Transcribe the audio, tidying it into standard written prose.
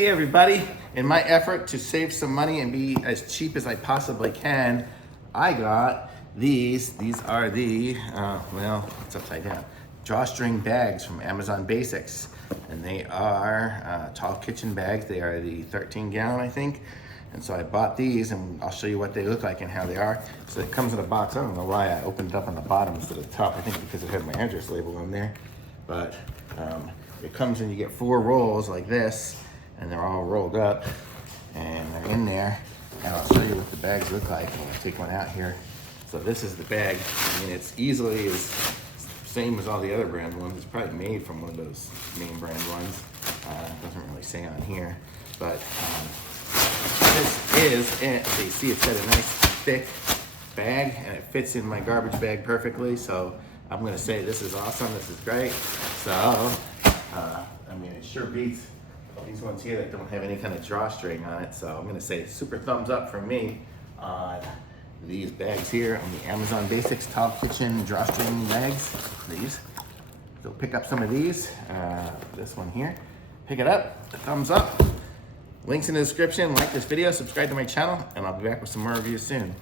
Hey everybody, in my effort to save some money and be as cheap as I possibly can, I got these. These are the, well, it's upside down, drawstring bags from Amazon Basics. And they are tall kitchen bags. They are the 13 gallon, I think. And so I bought these and I'll show you what they look like and how they are. So it comes in a box. I don't know why I opened it up on the bottom instead of the top. I think because it had my address label on there. But it comes and you get 4 rolls like this, and they're all rolled up and they're in there. And I'll show you what the bags look like. I'll take one out here. So this is the bag. I mean, it's easily as same as all the other brand ones. It's probably made from one of those name brand ones. It doesn't really say on here, but this is it. So you see it's got a nice thick bag and it fits in my garbage bag perfectly. So I'm gonna say this is awesome, this is great. So, I mean, it sure beats these ones here that don't have any kind of drawstring on it. So I'm gonna say super thumbs up from me on these bags here on the Amazon Basics Tall Kitchen Drawstring bags. These. So pick up some of these. This one here. Pick it up, thumbs up. Links in the description. Like this video, subscribe to my channel, and I'll be back with some more reviews soon.